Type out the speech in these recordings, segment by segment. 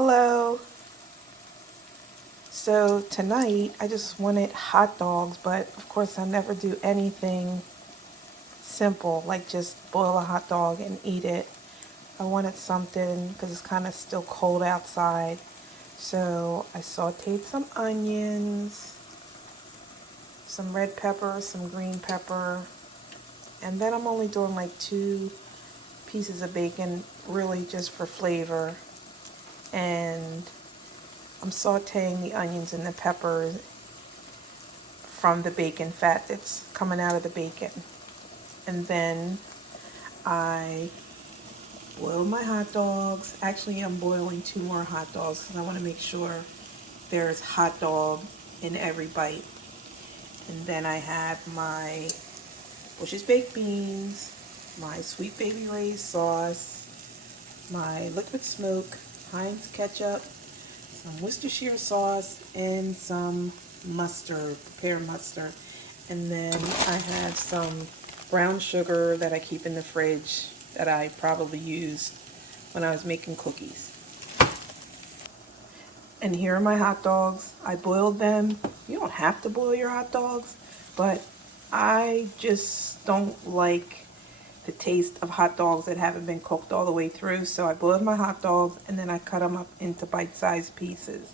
Hello. So tonight I just wanted hot dogs, but of course I never do anything simple like just boil a hot dog and eat it. I wanted something because it's kind of still cold outside. So I sauteed some onions, some red pepper, some green pepper, and then I'm only doing like 2 pieces of bacon, really just for flavor. And I'm sauteing the onions and the peppers from the bacon fat that's coming out of the bacon. And then I boil my hot dogs. Actually, I'm boiling 2 more hot dogs because I want to make sure there's hot dog in every bite. And then I have my Bush's baked beans, my Sweet Baby Ray's sauce, my liquid smoke, Heinz ketchup, some Worcestershire sauce, and some mustard, prepared mustard. And then I have some brown sugar that I keep in the fridge that I probably used when I was making cookies. And here are my hot dogs. I boiled them. You don't have to boil your hot dogs, but I just don't like the taste of hot dogs that haven't been cooked all the way through. So I boiled my hot dogs and then I cut them up into bite-sized pieces.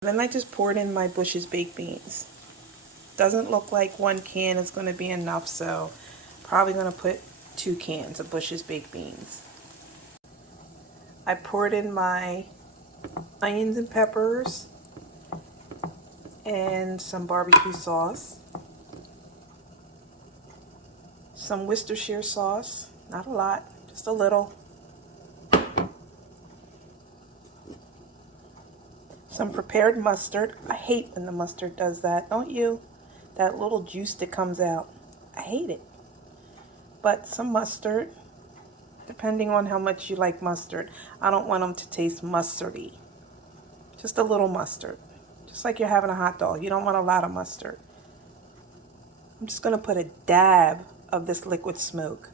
Then I just poured in my Bush's baked beans. Doesn't look like 1 can is going to be enough, so probably going to put 2 cans of Bush's baked beans. I poured in my onions and peppers and some barbecue sauce, some Worcestershire sauce, not a lot, just a little, some prepared mustard. I hate when the mustard does that, don't you? That little juice that comes out. I hate it. But some mustard, depending on how much you like mustard. I don't want them to taste mustardy. Just a little mustard. Just like you're having a hot dog. You don't want a lot of mustard. I'm just going to put a dab of this liquid smoke.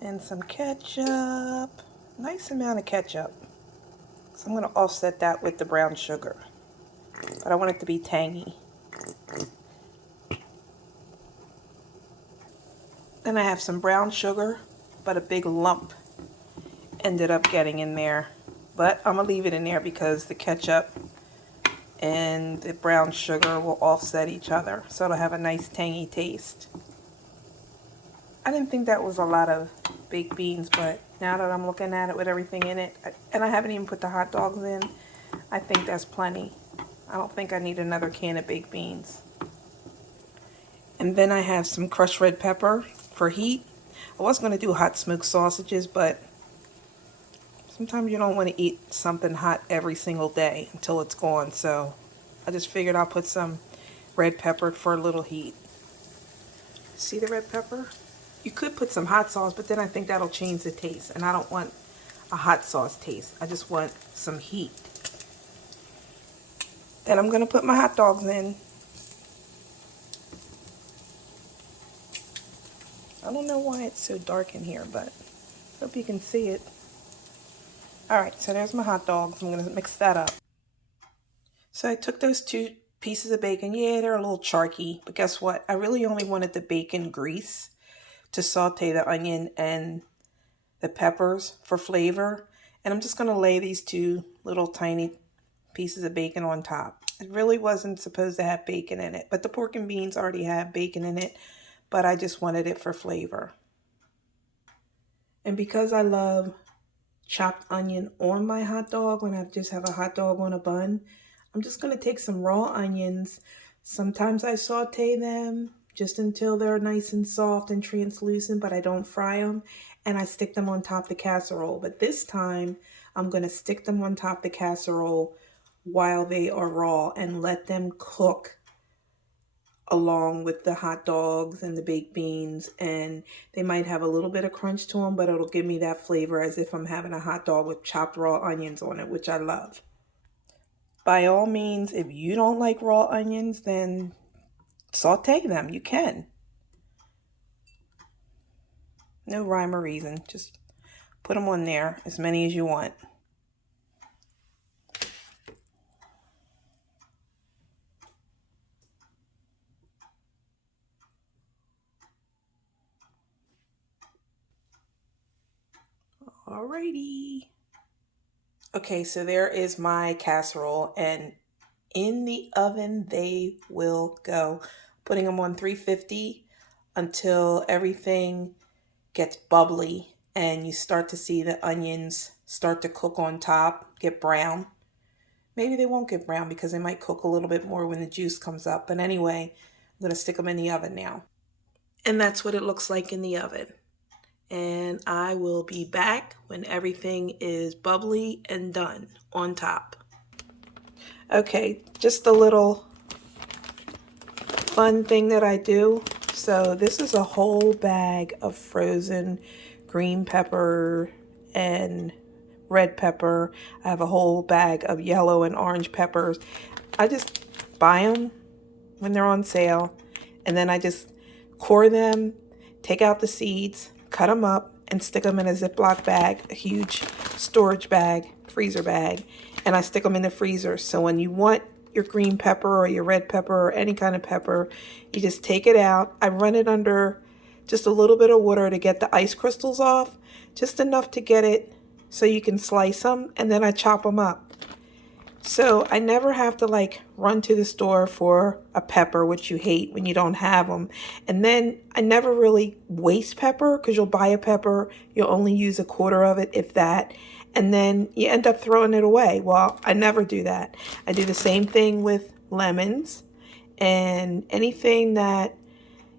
And some ketchup. Nice amount of ketchup. So I'm going to offset that with the brown sugar. But I want it to be tangy. Then I have some brown sugar, but a big lump ended up getting in there. But I'm going to leave it in there because the ketchup and the brown sugar will offset each other. So it'll have a nice tangy taste. I didn't think that was a lot of baked beans, but now that I'm looking at it with everything in it, and I haven't even put the hot dogs in, I think that's plenty. I don't think I need another can of baked beans. And then I have some crushed red pepper for heat. I was going to do hot smoked sausages, but sometimes you don't want to eat something hot every single day until it's gone. So I just figured I'll put some red pepper for a little heat. See the red pepper? You could put some hot sauce, but then I think that'll change the taste. And I don't want a hot sauce taste. I just want some heat. Then I'm going to put my hot dogs in. I don't know why it's so dark in here, but I hope you can see it. Alright, so there's my hot dogs. I'm going to mix that up. So I took those 2 pieces of bacon. Yeah, they're a little charky, but guess what? I really only wanted the bacon grease to saute the onion and the peppers for flavor. And I'm just going to lay these 2 little tiny pieces of bacon on top. It really wasn't supposed to have bacon in it, but the pork and beans already have bacon in it, but I just wanted it for flavor. And because I love chopped onion on my hot dog when I just have a hot dog on a bun, I'm just going to take some raw onions. Sometimes I saute them just until they're nice and soft and translucent, but I don't fry them, and I stick them on top of the casserole. But this time, I'm going to stick them on top of the casserole while they are raw and let them cook along with the hot dogs and the baked beans, and they might have a little bit of crunch to them, but it'll give me that flavor as if I'm having a hot dog with chopped raw onions on it, which I love. by all means, if you don't like raw onions, then saute them. You can. No rhyme or reason. Just put them on there, as many as you want. Alrighty. Okay, so there is my casserole, and in the oven they will go. Putting them on 350 until everything gets bubbly and you start to see the onions start to cook on top, get brown. Maybe they won't get brown because they might cook a little bit more when the juice comes up. But anyway, I'm going to stick them in the oven now. And that's what it looks like in the oven. And I will be back when everything is bubbly and done on top. Okay, just a little fun thing that I do. So this is a whole bag of frozen green pepper and red pepper. I have a whole bag of yellow and orange peppers. I just buy them when they're on sale, and then I just core them, take out the seeds, cut them up, and stick them in a Ziploc bag, a huge storage bag, freezer bag, and I stick them in the freezer. So when you want your green pepper or your red pepper or any kind of pepper, you just take it out. I run it under just a little bit of water to get the ice crystals off, just enough to get it so you can slice them, and then I chop them up. So I never have to like run to the store for a pepper, which you hate when you don't have them. And then I never really waste pepper, because you'll buy a pepper, you'll only use a quarter of it, if that, and then you end up throwing it away. Well, I never do that. I do the same thing with lemons and anything that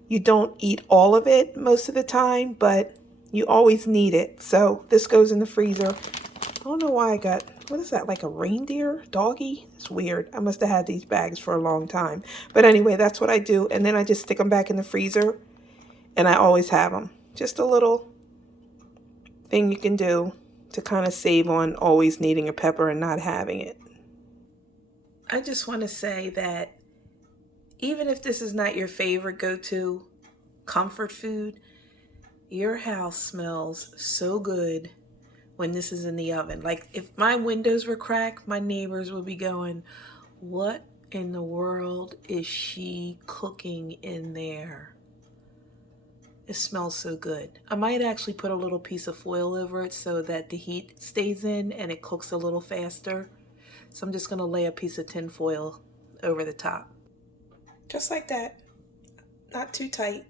you don't eat all of it most of the time, but you always need it. So this goes in the freezer. I don't know why I got, what is that, like a reindeer doggy? It's weird. I must have had these bags for a long time. But anyway, that's what I do. And then I just stick them back in the freezer, and I always have them. Just a little thing you can do to kind of save on always needing a pepper and not having it. I just want to say that even if this is not your favorite go-to comfort food, your house smells so good when this is in the oven. Like, if my windows were cracked, my neighbors would be going, what in the world is she cooking in there? It smells so good. I might actually put a little piece of foil over it so that the heat stays in and it cooks a little faster. So I'm just going to lay a piece of tin foil over the top. Just like that. Not too tight.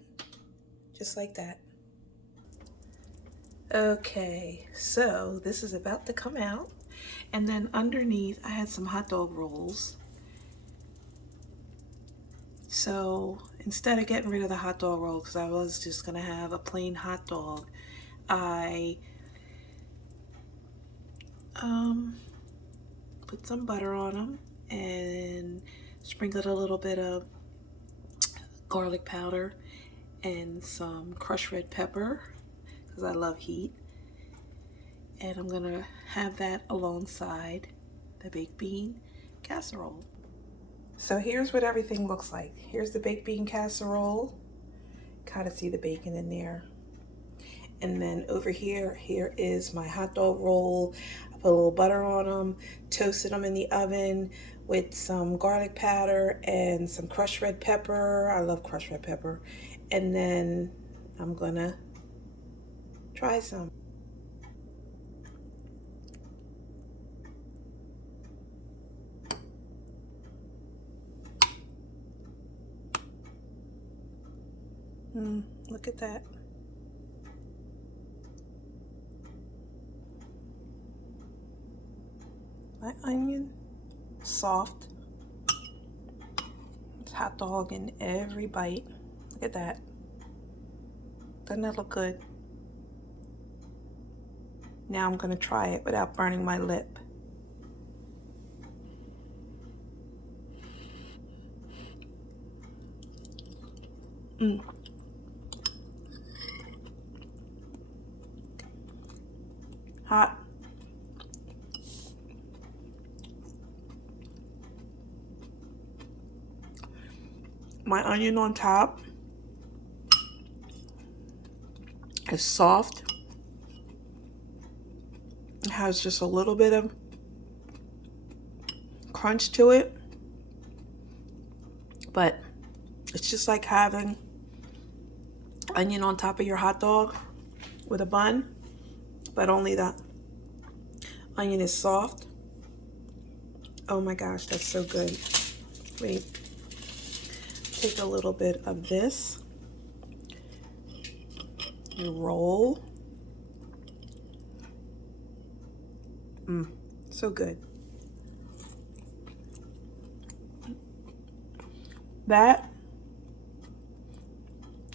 Just like that. Okay, so this is about to come out. And then underneath, I had some hot dog rolls. So instead of getting rid of the hot dog roll, because I was just going to have a plain hot dog, I put some butter on them and sprinkled a little bit of garlic powder and some crushed red pepper, because I love heat. And I'm going to have that alongside the baked bean casserole. So here's what everything looks like. Here's the baked bean casserole. Kind of see the bacon in there. And then over here, here is my hot dog roll. I put a little butter on them, toasted them in the oven with some garlic powder and some crushed red pepper. I love crushed red pepper. And then I'm gonna try some. Look at that. My onion, soft. It's hot dog in every bite. Look at that. Doesn't that look good? Now I'm gonna try it without burning my lip. Hot. my onion on top is soft. It has just a little bit of crunch to it, but it's just like having onion on top of your hot dog with a bun, but only the onion is soft. Oh my gosh, that's so good. Wait, take a little bit of this. You roll. So good. That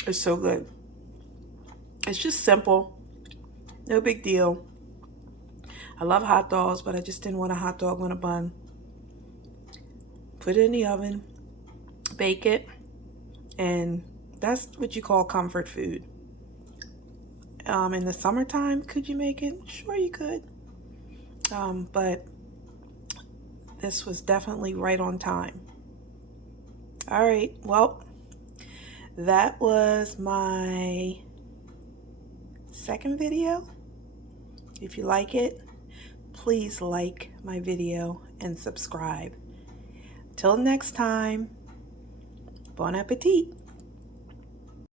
is so good. It's just simple. No big deal. I love hot dogs, but I just didn't want a hot dog on a bun. Put it in the oven, bake it, and that's what you call comfort food. In the summertime, could you make it? Sure you could. But this was definitely right on time. All right, well, that was my second video. If you like it, please like my video and subscribe. Till next time, bon appetit.